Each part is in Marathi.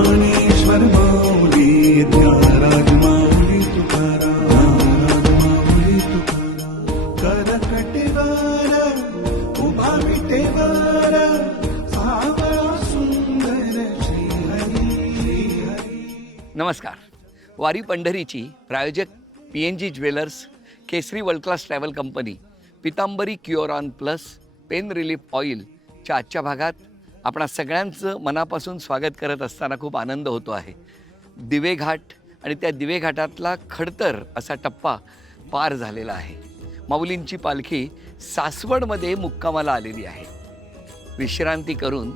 ज्ञानेश्वर माऊली ज्ञानराज माऊली तुकाराम, माऊली तुकाराम. करकटेवर उभा विटेवर सावळा सुंदर श्रीहरी. नमस्कार. वारी पंढरीची प्रायोजक PNG jewellers, Kesari world class travel company, Pitambari Cureon plus, pain relief ऑइलच्या आजच्या भागात आपणा सगळ्यांचं मनापासून स्वागत करत असताना खूप आनंद होतो आहे. दिवेघाट आणि त्या दिवेघाटातला खडतर असा टप्पा पार झालेला आहे. माऊलींची पालखी सासवडमध्ये मुक्कामाला आलेली आहे. विश्रांती करून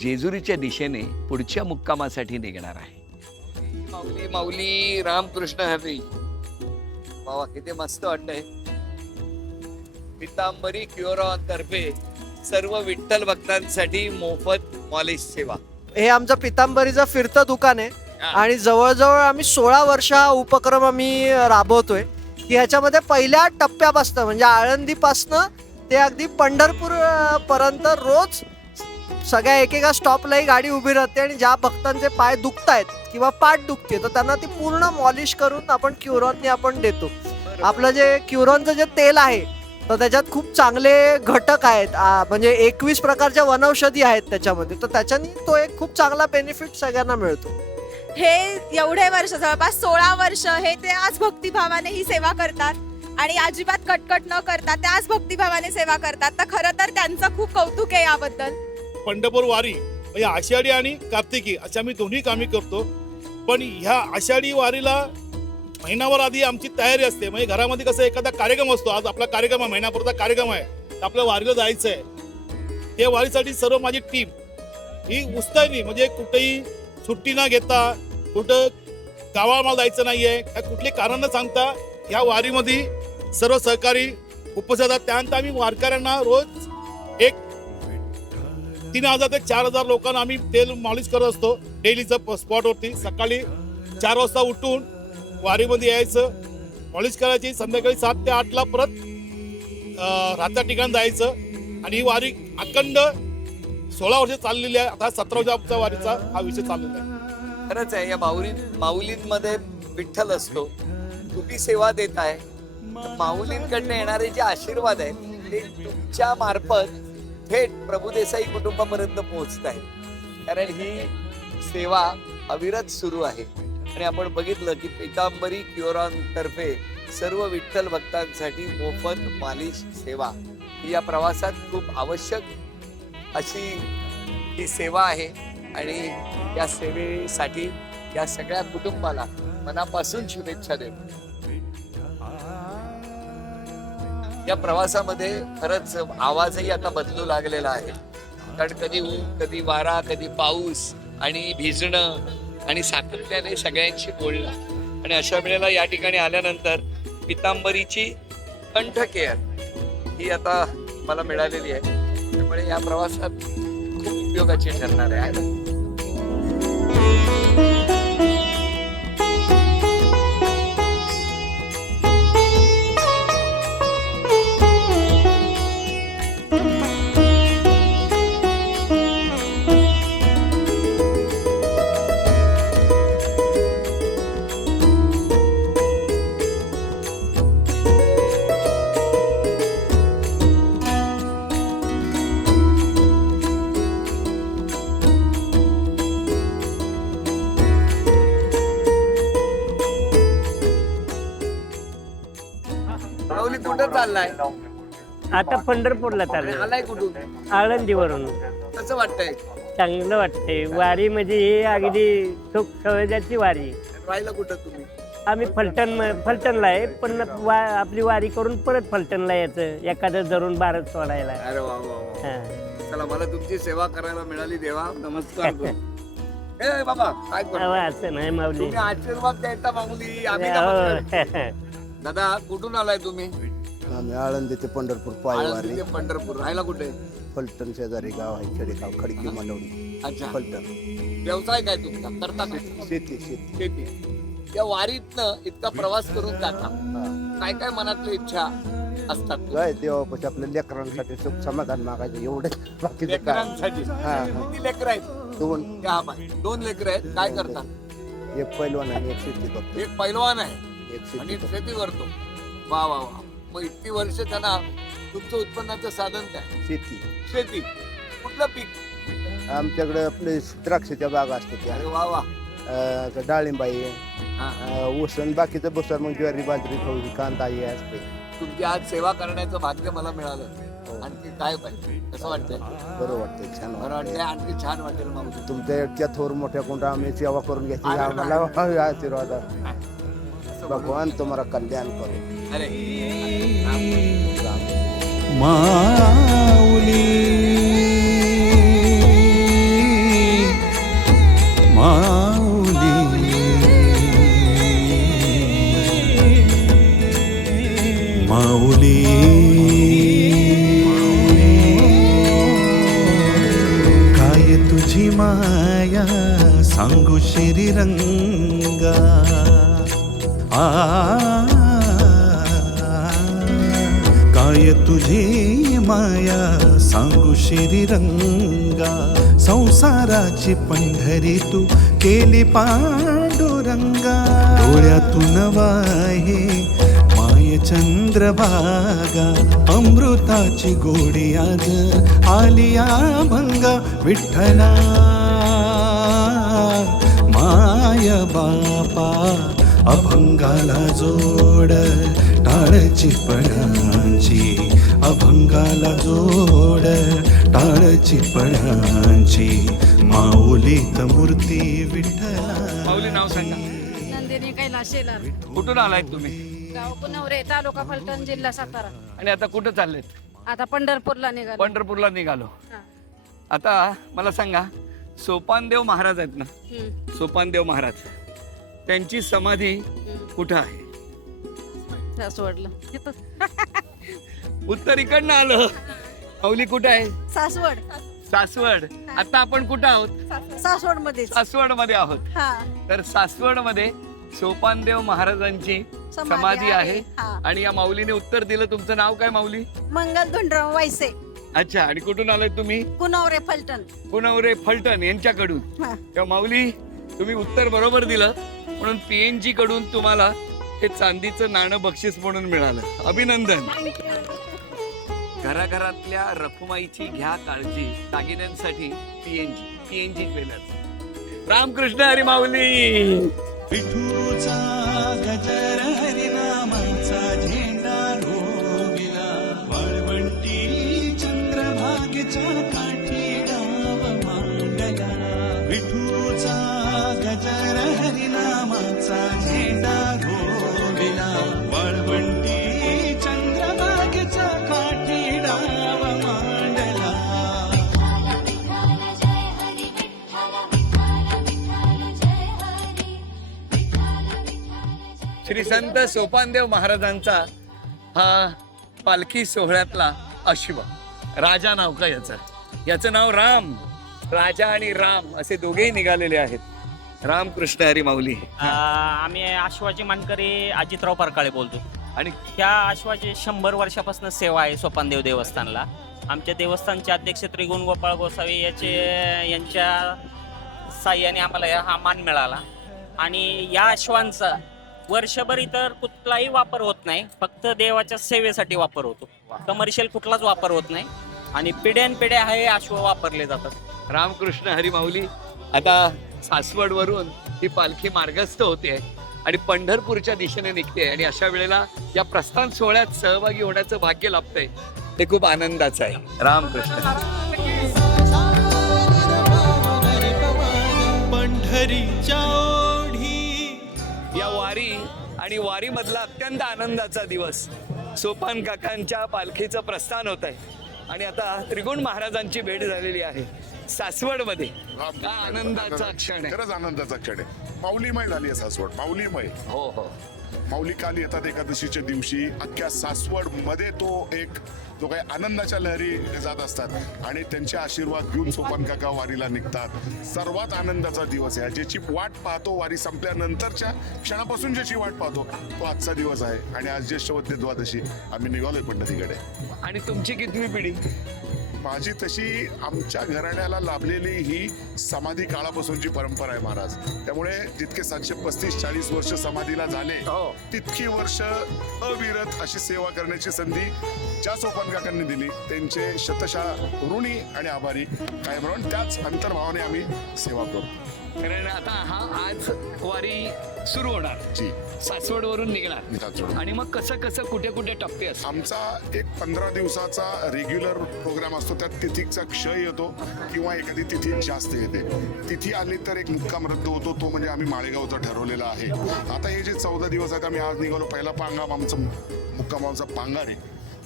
जेजुरीच्या दिशेने पुढच्या मुक्कामासाठी निघणार आहे. माऊली माऊली रामकृष्ण हरी. बाबा किती मस्त वाटतंय. पितांबरी क्युअरॉन तर्फे सर्व विठ्ठल भक्तांसाठी मोफत मॉलिश सेवा. हे आमचं पितांबरीचं फिरतं दुकान आहे आणि जवळजवळ आम्ही 16 वर्ष हा उपक्रम आम्ही राबवतोय की ह्याच्यामध्ये पहिल्या टप्प्यापासून म्हणजे आळंदीपासनं ते अगदी पंढरपूर पर्यंत रोज सगळ्या एकेका स्टॉपलाही गाडी उभी राहते आणि ज्या भक्तांचे पाय दुखतायत किंवा पाठ दुखते तर त्यांना ती पूर्ण मॉलिश करून आपण क्युरॉनने आपण देतो. आपलं जे क्युरॉनचं जे तेल आहे तर त्याच्यात खूप चांगले घटक आहेत, म्हणजे 21 प्रकारच्या वनौषधी आहेत त्याच्यामध्ये, तर त्याच्याने तो एक खूप चांगला बेनिफिट सगळ्यांना मिळतो. हे एवढे वर्ष जवळपास 16 वर्ष हे ते आज भक्तिभावाने ही सेवा करतात आणि अजिबात कटकट न करता त्याच भक्तिभावाने सेवा करतात. तर खरं तर त्यांचं खूप कौतुक आहे याबद्दल. पंढरपूर वारी म्हणजे आषाढी आणि कार्तिकी अशा आम्ही दोन्ही कामे करतो. पण ह्या आषाढी वारीला महिनाभर आधी आमची तयारी असते. म्हणजे घरामध्ये कसं एखादा कार्यक्रम असतो, आज आपला कार्यक्रम आहे, महिनाभरचा कार्यक्रम आहे, तर आपल्या वारीला जायचं आहे. त्या वारीसाठी सर्व माझी टीम ही उत्साही, म्हणजे कुठेही सुट्टी न घेता, कुठं गावाला जायचं नाहीये, कुठली कारण न सांगता ह्या वारीमध्ये सर्व सहकारी उपस्थित आहेत. त्यानंतर आम्ही वारकऱ्यांना रोज एक 3000 ते 4000 लोकांना आम्ही तेल मॉलिश करत असतो डेलीचं स्पॉटवरती. सकाळी 4 वाजता उठून वारीमध्ये यायचं, मॉलिश करायची, संध्याकाळी 7 ते 8 ला परत राहत्या ठिकाणी जायचं. आणि ही वारी अखंड 16 वर्ष चाललेली आहे. आता 17व्या वारीचा हा विषय चाललेला आहे. खरंच आहे, या माऊलींमध्ये विठ्ठल असतो. तुम्ही सेवा देत आहे, माऊलींकडनं येणारे जे आशीर्वाद आहेत ते तुमच्या मार्फत थेट प्रभुदेसाई कुटुंबापर्यंत पोहोचत आहे. कारण ही सेवा अविरत सुरू आहे. आणि आपण बघितलं की पितांबरी क्युअरॉन तर्फे सर्व विठ्ठल भक्तांसाठी मोफत मालिश सेवा ही या प्रवासात खूप आवश्यक अशी ही सेवा आहे. आणि या सेवेसाठी या सगळ्या कुटुंबाला मनापासून शुभेच्छा देतो. या प्रवासामध्ये खरंच आवाजही आता बदलू लागलेला आहे. कारण कधी ऊन, कधी वारा, कधी पाऊस आणि भिजणं आणि सातत्याने सगळ्यांशी बोलणं. आणि अशा वेळेला या ठिकाणी आल्यानंतर पितांबरीची कंठ केअर ही आता मला मिळालेली आहे. त्यामुळे या प्रवासात खूप उपयोगाची ठरणार आहे. माऊली कुठं चाललाय? आता पंढरपूरला आणि चाललो. आलाय कुठून? आळंदीवरून. कसं वाटतंय? चांगलं वाटतंय. वारी म्हणजे ही अगदी सुख सुविधाची वारी. राहिला कुठं तुम्ही? आम्ही फलटणला आहे, पण आपली वारी करून परत फलटणला यायचं, एखादं धरून भारत सोडायला. अरे वा वा वा. हा. चला, मला तुमची सेवा करायला मिळाली देवा. नमस्कार करू. ए बाबा काय करू? असं नाही माऊली. तुम्ही आशीर्वाद द्यायचा माऊली. आम्ही नमस्कार. दादा कुठून आलाय तुम्ही? आम्ही आळंदी ते पंढरपूर पायवारी. आळंदी ते पंढरपूर. राहायला कुठे? फलटण शेजारी गाव आहे, खेडेगाव खडकी मंडवणी. अच्छा. फलटण. व्यवसाय काय तुमचा? करता काय? शेती. शेती. या वारीतनं इतका प्रवास करून जाता, काय काय मनातल्या इच्छा असतात? काय देवापाशी आपल्या लेकरांसाठी सुख समाधान मागायचं एवढं, बाकीचं काय. लेकरांसाठी. हा. किती लेकर आहेत? दोन क्या बात. 2 लेकरं आहेत. काय करतात? एक पैलवान आणि एक शेती करतो. एक पैलवान आहे एक आणि शेती एक करतो. शेती करतो. वा वा वा. मग इतकी वर्ष त्यांना तुमचं उत्पन्नाचं साधन काय? शेती शेती. कुठलं पीक? आमच्याकडे आपले द्राक्षाच्या बागा असतात अरे वा वा. त्या डाळिंबाई हा. ऊसन बाकीचं बसर मग ज्वारी बाजरी गहू कांदा हे असते. तुमची आज सेवा करण्याचं भाग्य मला मिळालं. आणखी काय पाहिजे? कसं वाटतंय? बरं वाटतं, छान बरं वाटतंय. वाटतं. आणखी छान वाटेल मावशी. तुमच्या इतक्या थोर मोठ्या कोणता आम्ही सेवा करून घ्यायची अरे आम्हाला आशीर्वाद भगवान तुम्हाला कल्याण करू. अरे माऊली माऊली माऊली काय तुझी माया सांगू श्रीरंगा काय तुझी माया सांगू श्रीरंगा संसाराची पंढरी तू केली पांडुरंगा डोळ्यातून वाहे माय चंद्रभागा अमृताची गोडी आज आलिया भंगा विठ्ठला माय बापा अभंगाला जोड टाळची पणांची अभंगाला जोड टाळची पणांची माऊलीत मूर्ती विठ्ठला. माऊली नाव सांगा. नंदिनी कैलास शेलार, कुठून आलायत तुम्ही? गाव पुनवरे, तालुका फलटण, जिल्हा सातारा. आणि आता कुठं चाललेत? आता पंढरपूरला निघालो. पंढरपूरला निघालो. हा. आता मला सांगा, सोपानदेव महाराज आहेत ना, हम्म, सोपानदेव महाराज, त्यांची समाधी कुठं आहे? सासवडला. उत्तर इकडनं आलं. माऊली कुठं आहे? सासवड. सासवड. आता आपण कुठं आहोत? सासवड मध्ये. सासवड मध्ये आहोत. हा. तर सासवड मध्ये सोपानदेव महाराजांची समाधी आहे. हा. आणि या माऊलीने उत्तर दिलं. तुमचं नाव काय माऊली? मंगल धुंडराव वायसे, अच्छा. आणि कुठून आलाय तुम्ही? कुनवरे फलटण. पुनवरे फलटण यांच्याकडून. हा. तेव्हा माऊली तुम्ही उत्तर बरोबर दिलं म्हणून PNG कडून तुम्हाला हे चांदीचं नाणं बक्षीस म्हणून मिळालं. अभिनंदन. घराघरातल्या रखुमाईची घ्या काळजी. दागिन्यांसाठी PNG ज्वेलर्स. रामकृष्ण हरी माऊली. विठूचा गजर हरिनामाचा झेंडा रोविला वाळवंटी चंद्रभागेच्या काठी डाव मांडला. विठूचा गजर हरिनामाचा झेंडा रोविला वाळवंटी चंद्रभागेच्या काठी डाव मांडला. श्री संत सोपानदेव महाराजांचा हा पालखी सोहळ्यातला अश्व. राजा नाव का याचं नाव राम. राजा आणि राम असे दोघेही निघालेले आहेत. रामकृष्ण हरी माऊली. आम्ही अश्वाचे मानकरी अजितराव परकाळे बोलतो. आणि ह्या अश्वाची 100 वर्षापासून सेवा आहे सोपानदेव देवस्थानला. आमच्या देवस्थानचे अध्यक्ष त्रिगुण गोपाळ गोसावी यांच्या साह्याने आम्हाला हा मान मिळाला. आणि या अश्वांचा वर्षभर इतर कुठलाही वापर होत नाही, फक्त देवाच्या सेवेसाठी वापर होतो. कमर्शियल कुठलाच वापर होत नाही आणि पिढ्यानपिढ्या हे अश्व वापरले जातात. रामकृष्ण हरी माऊली. आता सासवड वरून ही पालखी मार्गस्थ होते आणि पंढरपूरच्या दिशेने निघते. आणि अशा वेळेला या प्रस्थान सोहळ्यात सहभागी होण्याचं भाग्य लाभतंय. ते खूप आनंदाचं आहे. रामकृष्ण. पंढरीच्या ओढी या वारी आणि वारी मधला अत्यंत आनंदाचा दिवस. सोपान काकांच्या पालखीचं प्रस्थान होत आहे आणि आता त्रिगुण महाराजांची भेट झालेली आहे सासवड मध्ये. आनंदाचा क्षण आहे. खरंच आनंदाचा क्षण आहे. माऊलीमय झाली आहे सासवड. माऊलीमय. हो हो. माऊली काल येतात एकादशीच्या दिवशी. अख्ख्या सासवड मध्ये तो काही आनंदाच्या लहरी जात असतात आणि त्यांचे आशीर्वाद घेऊन सोपान काका वारीला निघतात. सर्वात आनंदाचा दिवस आहे. ज्याची वाट पाहतो, वारी संपल्यानंतरच्या क्षणापासून ज्याची वाट पाहतो तो आजचा दिवस आहे. आणि आज ज्येष्ठ वद्य द्वादशी आम्ही निघालोय पंढरीकडे. आणि तुमची कितवी पिढी? माझी तशी आमच्या घराण्याला लाभलेली ही समाधी काळापासूनची परंपरा आहे महाराज. त्यामुळे जितके 735-40 वर्ष समाधीला झाले तितकी वर्ष अविरत अशी सेवा करण्याची संधी ज्या सोपान काकांनी दिली त्यांचे शतशः ऋणी आणि आभारी कायम राहून त्याच अंतर्भावाने आम्ही सेवा करतो. कारण आता हा आज वारी सुरू होणार जी सासवड वरून निघणार सासवड. आणि मग कसं कसं कुठे कुठे टप्पे असतात? आमचा एक 15 दिवसाचा रेग्युलर प्रोग्राम असतो. त्यात तिथीचा क्षय येतो किंवा एखादी तिथी जास्त येते. तिथी आली तर एक मुक्काम रद्द होतो, तो म्हणजे आम्ही माळेगावचा ठरवलेला आहे. आता हे जे 14 दिवस आहेत आम्ही आज निघालो. पहिला मुक्काम आमचा पांगारे,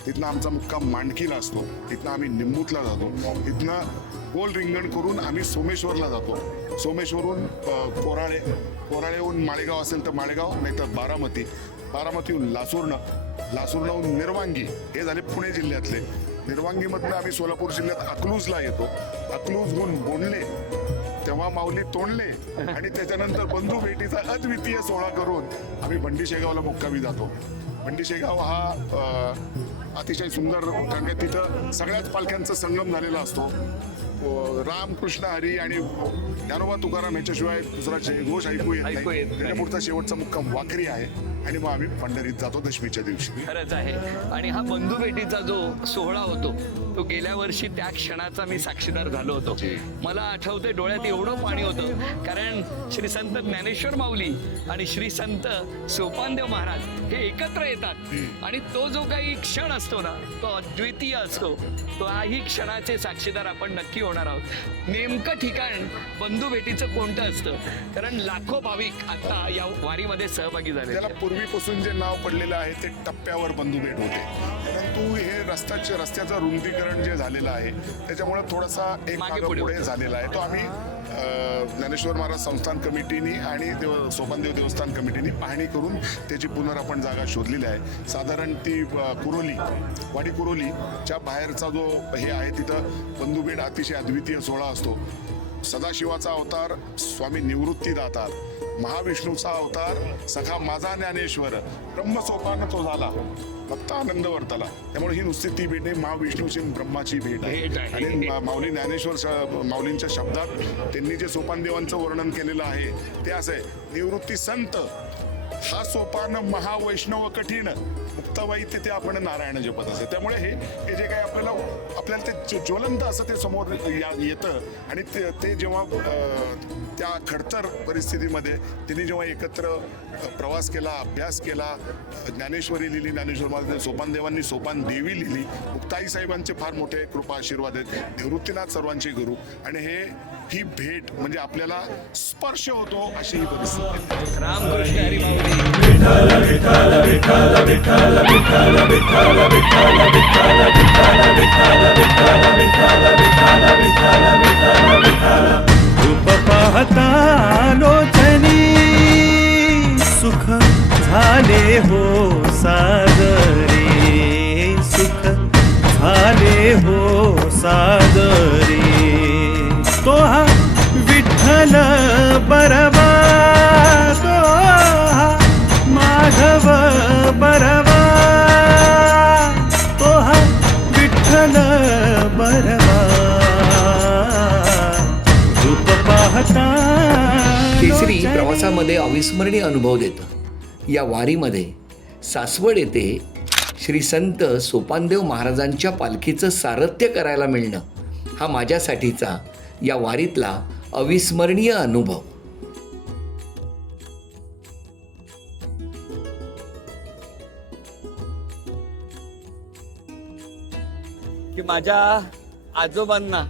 तिथनं आमचा मुक्काम मांडकीला असतो, तिथनं आम्ही निंबूतला जातो, तिथनं गोल रिंगण करून आम्ही सोमेश्वरला जातो. सोमेश्वरून कोराळेहून माळेगाव असेल तर माळेगाव, नाही तर बारामतीहून लासूरहून निर्वांगी. हे झाले पुणे जिल्ह्यातले. निर्वांगीमधनं आम्ही सोलापूर जिल्ह्यात अकलूजला येतो. अकलूजहून बोंडले, तेव्हा माऊली तोंडले आणि त्याच्यानंतर बंधू भेटीचा अद्वितीय सोहळा करून आम्ही बंडीशेगावला मुक्कामी जातो. बंडीशेगाव हा अतिशय सुंदर, कारण का तिथं सगळ्याच पालख्यांचा संगम झालेला असतो. राम कृष्ण हरी आणि ज्ञानोबा तुकाराम याच्याशिवाय दुसरा घोष ऐकू येत नाही. त्याच्या पुढचा शेवटचा मुक्काम वाखरी आहे आणि मग आम्ही पंढरीत जातो दशमीच्या दिवशी. खरंच आहे. आणि हा बंधू भेटीचा जो सोहळा होतो तो गेल्या वर्षी त्या क्षणाचा मी साक्षीदार झालो होतो. मला आठवतंय, डोळ्यात एवढं पाणी होतं, कारण श्री संत ज्ञानेश्वर माऊली आणि श्री संत सोपानदेव महाराज हे एकत्र येतात आणि तो जो काही क्षण असतो ना तो अद्वितीय असतो. तो काही क्षणाचे साक्षीदार आपण नक्की होणार आहोत. नेमकं ठिकाण बंधू भेटीचं कोणतं असतं? कारण लाखो भाविक आता या वारीमध्ये सहभागी झाले. त्याला पूर्वीपासून जे नाव पडलेलं आहे ते टप्प्यावर बंधू भेट होते. परंतु हे रस्त्याचं रुंदीकरण जे झालेलं आहे त्याच्यामुळे थोडासा एक मागे पुढे झालेला आहे. तो आम्ही ज्ञानेश्वर महाराज संस्थान कमिटीनी आणि सोपानदेव देवस्थान कमिटीनी पाहणी करून त्याची पुनर्पण जागा शोधलेली आहे. साधारण ती वाडी कुरोलीच्या बाहेरचा जो हे आहे तिथं बंधुभेट अतिशय अद्वितीय सोहळा असतो. सदाशिवाचा अवतार स्वामी निवृत्ती दातात, महाविष्णूचा अवतार सखा माझा ज्ञानेश्वर, ब्रह्मसोपान तो झाला, फक्त आनंद वर्तला. त्यामुळे ही नुसती ती भेट नाही, महाविष्णूची ब्रह्माची भेट आहे. आणि माऊली ज्ञानेश्वर माऊलींच्या शब्दात त्यांनी जे सोपान देवांचं वर्णन केलेलं आहे ते असं आहे, निवृत्ती संत हा सोपान महावैष्णव कठीण, मुक्ताबाई ते आपण नारायण जपत असे. त्यामुळे हे जे काही आपल्याला ते ज्वलंत असं ते समोर येतं आणि ते जेव्हा त्या खडतर परिस्थितीमध्ये त्यांनी जेव्हा एकत्र प्रवास केला, अभ्यास केला, ज्ञानेश्वरी लिहिली, ज्ञानेश्वर महाराज सोपान देवांनी सोपान देवी लिहिली, मुक्ताई साहेबांचे फार मोठे कृपा आशीर्वाद आहेत, निवृत्तीनाथ सर्वांचे गुरु. आणि ही भेट म्हणजे आपल्याला स्पर्श होतो अशी ही परिस्थिती. रामकृष्ण हरी माऊली. रूप पाहता लोचनी सुख झाले हो सागरे, सुख झाले हो सागरे. तो हा विठ्ठल बरवा, तो हा माधव बरवा, तो हा विठ्ठल बरवा. रूप पाहता केसरी प्रवासामध्ये अविस्मरणीय अनुभव देतं. या वारीमध्ये सासवड येथे श्री संत सोपानदेव महाराजांच्या पालखीचं सारथ्य करायला मिळणं हा माझ्यासाठीचा या वारीतला अविस्मरणीय अनुभव. की माझ्या आजोबांना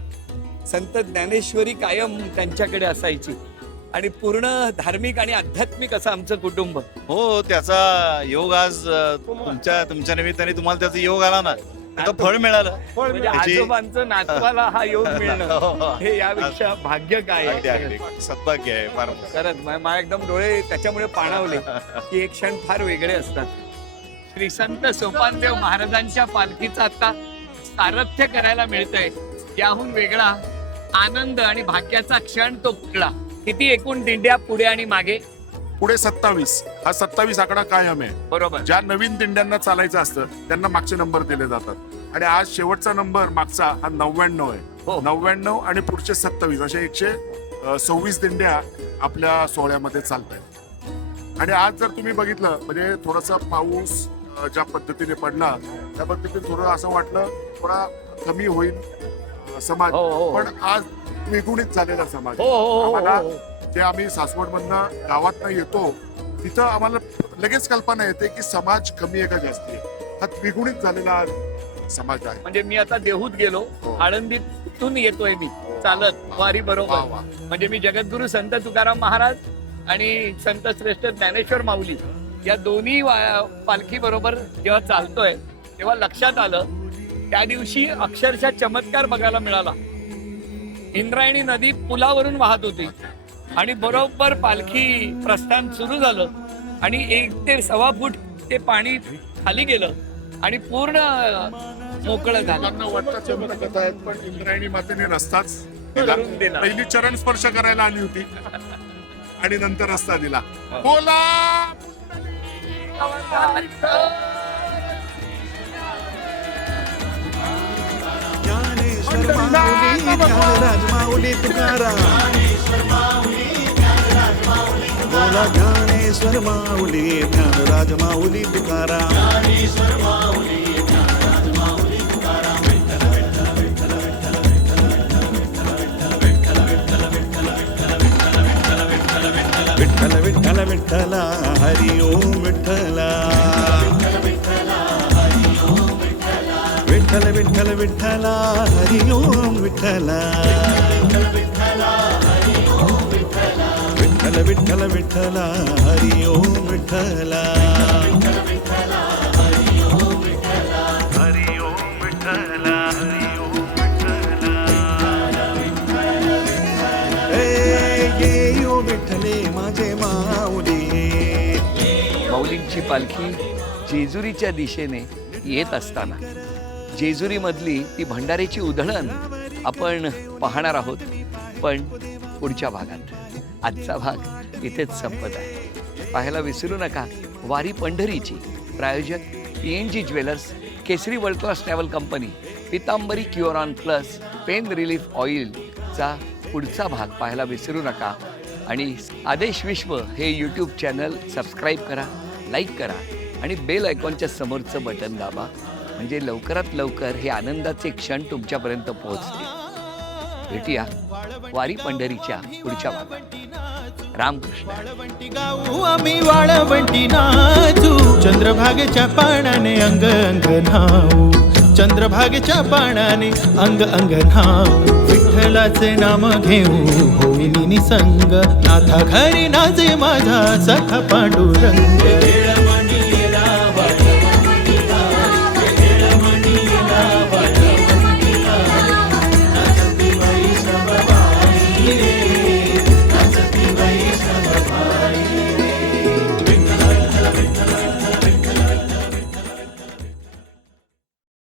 संत ज्ञानेश्वरी कायम त्यांच्याकडे असायची आणि पूर्ण धार्मिक आणि आध्यात्मिक असं आमचं कुटुंब. हो, त्याचा योग आज तुमच्या निमित्ताने तुम्हाला त्याचा योग आला ना, त्याचं फळ मिळालं. म्हणजे आजोबांचं नातवाला हा योग मिळणं हे यापेक्षा भाग्य काय आहे? सद्भाग्य आहे फार. खरंच मला एकदम डोळे त्याच्यामुळे पाणावले की एक क्षण फार वेगळे असतात. श्री संत सोपानदेव महाराजांच्या पालखीचा आता सारथ्य करायला मिळतंय, याहून वेगळा आनंद आणि भाग्याचा क्षण तो कुठला. किती एकूण दिंड्या पुढे आणि मागे, पुढे 27, हा 27 आकडा कायम आहे. बरोबर. ज्या नवीन दिंड्यांना चालायचं असतं त्यांना मागचे नंबर दिले जातात आणि आज शेवटचा नंबर मागचा हा 99 आहे. हो. 99 आणि पुढचे 27 अशा 126 दिंड्या आपल्या सोहळ्यामध्ये चालत आहेत. आणि आज जर तुम्ही बघितलं म्हणजे थोडासा पाऊस ज्या पद्धतीने पडला त्या पद्धतीने थोडं असं वाटलं थोडा कमी होईल समाज, हो, हो. पण आज द्विगुणित झालेला समाज. हो, हो, हो, आम्हाला हो. जे आम्ही सासवडमधनं गावातनं येतो तिथं आम्हाला लगेच कल्पना येते की समाज कमी आहे का जास्ती आहे. हा द्विगुणित झालेला समाज आहे. म्हणजे मी आता देहूत गेलो, हो. आळंदीतून येतोय मी चालत वारी वा, बरोबर. वा. म्हणजे मी जगद्गुरु संत तुकाराम महाराज आणि संत श्रेष्ठ ज्ञानेश्वर माऊली या दोन्ही पालखी बरोबर जेव्हा चालतोय तेव्हा लक्षात आलं त्या दिवशी अक्षरशः चमत्कार बघायला मिळाला. इंद्रायणी नदी पुलावरून वाहत होती आणि बरोबर पालखी प्रस्थान सुरू झालं आणि 1 ते 1.25 फूट ते पाणी खाली गेलं आणि पूर्ण मोकळं झालं. लोकांना वाटतं चमत्कार कथा आहेत, पण इंद्रायणी मातेने रस्ताच दिला. करून दिला. पहिली चरण स्पर्श करायला आली होती आणि नंतर रस्ता दिला. बोला ज्ञानेश्वर माऊली ज्ञानराज माऊली तुकाराम, बोला ज्ञानेश्वर माऊली ज्ञानराज माऊली तुकाराम. विठ्ठल विठ्ठल विठ्ठला हरि ओम विठ्ठला, विठ्ठल विठ्ठल विठ्ठला हरि ओम विठ्ठला, विठ्ठल विठ्ठल विठ्ठला हरि ओम विठ्ठला, हरि ओम विठ्ठला, हरि ओम विठ्ठला. ये ओ विठ्ठले माझे माऊली. माऊलींची पालखी जेजुरीच्या दिशेने येत असताना जेजुरीमधली ती भंडाऱ्याची उधळण आपण पाहणार आहोत. पण पुढच्या भागात. आजचा भाग इथेच संपत आहे. पाहायला विसरू नका वारी पंढरीची प्रायोजक PNG jewellers, Kesari world class travel company, Pitambari Cureon plus, pain relief ऑइलचा पुढचा भाग पाहायला विसरू नका. आणि आदेश विश्व हे यूट्यूब चॅनल सबस्क्राईब करा, लाईक करा आणि बेल आयकॉनच्या समोरचं बटन दाबा. म्हणजे लवकरात लवकर हे आनंदाचे क्षण तुमच्यापर्यंत पोहोचतील. भेटूया वारी पंढरीच्या पुढच्या भागात. रामकृष्ण. गाऊ आम्ही वाळवंटी नाचू, चंद्रभागेच्या पाण्याने अंग अंग न्हाऊ, चंद्रभागेच्या पाण्याने अंग अंग न्हाऊ. विठ्ठलाचे नाम घेऊ होईनी निसंग, नाथा घरी नाचे माझा सखा पांडुरंग.